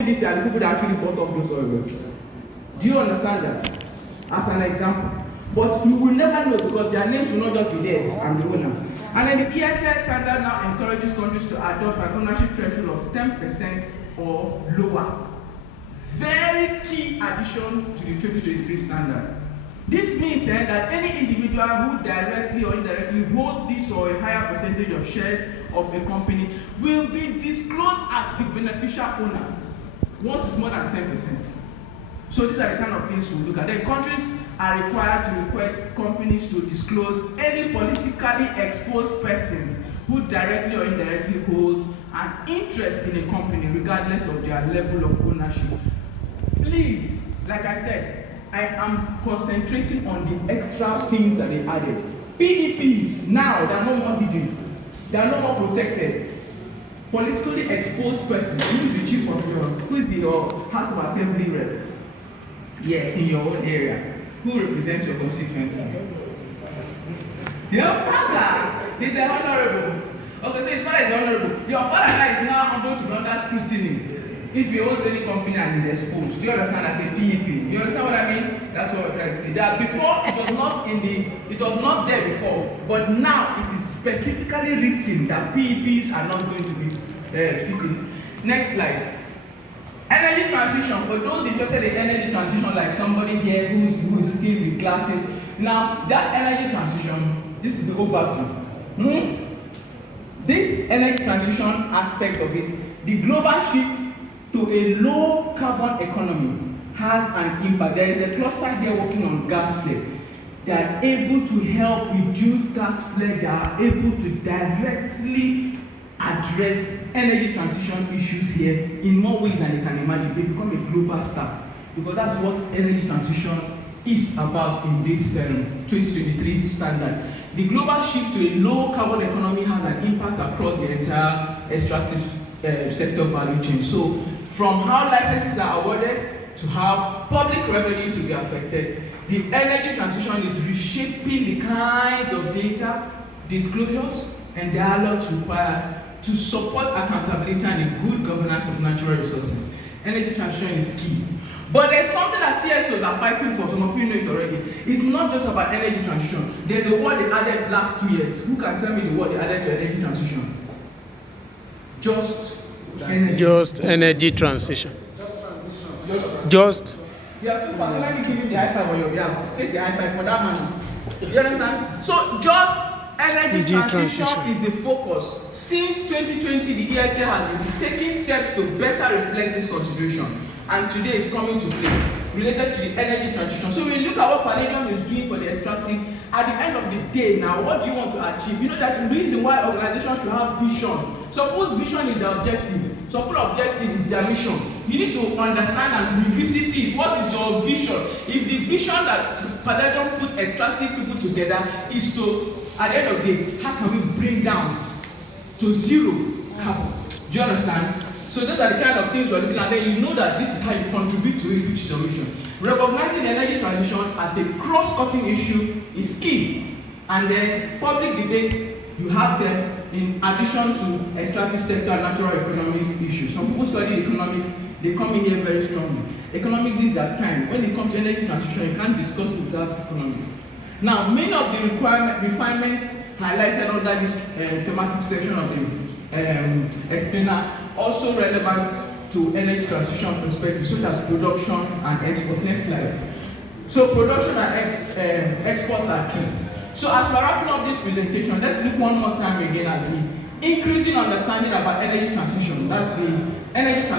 These are the people that actually bought off those oil wells. Do you understand that? As an example. But you will never know because their names will not just be there. I'm the owner. And then the EITI standard now encourages countries to adopt an ownership threshold of 10% or lower. Very key addition to the 2023 standard. This means that any individual who directly or indirectly holds this or a higher percentage of shares of a company will be disclosed as the beneficial owner once it's more than 10%. So these are the kind of things we look at. Then countries are required to request companies to disclose any politically exposed persons who directly or indirectly holds an interest in a company regardless of their level of ownership. Please, like I said, I am concentrating on the extra things that they added. PEPs, now they are no more hidden. They are no more protected. Politically exposed person, who is the chief of who is your House of Assembly rep? Yes, in your own area. Who represents your constituency? Your father is the honorable. Okay, so his father is the honorable. Your father now is now going to be under scrutiny if he owns any company and is exposed. Do you understand? As a PEP. You understand what I mean? That's what I'm trying to say. That before it was not there before, but now it is specifically written that PEPs are not going to be fitting. Next slide. Energy transition. For those interested in energy transition, like somebody here who is sitting with glasses. Now that energy transition, this is the overview. This energy transition aspect of it, the global shift to a low carbon economy has an impact. There is a cluster here working on gas flare. They are able to help reduce gas flare. They are able to directly address energy transition issues here in more ways than you can imagine. They become a global star because that's what energy transition is about in this 2023 standard. The global shift to a low carbon economy has an impact across the entire extractive sector value chain. So from how licenses are awarded to how public revenues will be affected, the energy transition is reshaping the kinds of data, disclosures, and dialogues required to support accountability and the good governance of natural resources. Energy transition is key. But there's something that CSOs are fighting for. Some of you know it already. It's not just about energy transition. There's a word they added last 2 years. Who can tell me the word they added to energy transition? Just energy transition. Just. You have to first let me give you the high five on your behalf. Take the high five for that man. You understand? So just energy transition is the focus. Since 2020, the EITI has been taking steps to better reflect this consideration. And today is coming to play related to the energy transition. So we look at what Palladium is doing for the extractive. At the end of the day now, what do you want to achieve? You know, there's a reason why organizations should have vision. Suppose vision is their objective. Suppose objective is their mission. You need to understand and revisit it. What is your vision? If the vision that Palladium put extractive people together is to, at the end of the day, how can we bring down to zero carbon? Do you understand? So those are the kind of things we're looking at. Then you know that this is how you contribute to it, which is your mission. Recognizing the energy transition as a cross-cutting issue is key. And then public debate, you have them in addition to extractive sector and natural economics issues. Some people study economics, they come in here very strongly. Economics is that kind. When it comes to energy transition, you can't discuss without economics. Now, many of the refinements highlighted under this thematic section of the explainer also relevant to energy transition perspectives, such as production and export. Next slide. So production and exports are key. So as we're wrapping up this presentation, let's look one more time again at the increasing understanding about energy transition. That's the energy transition.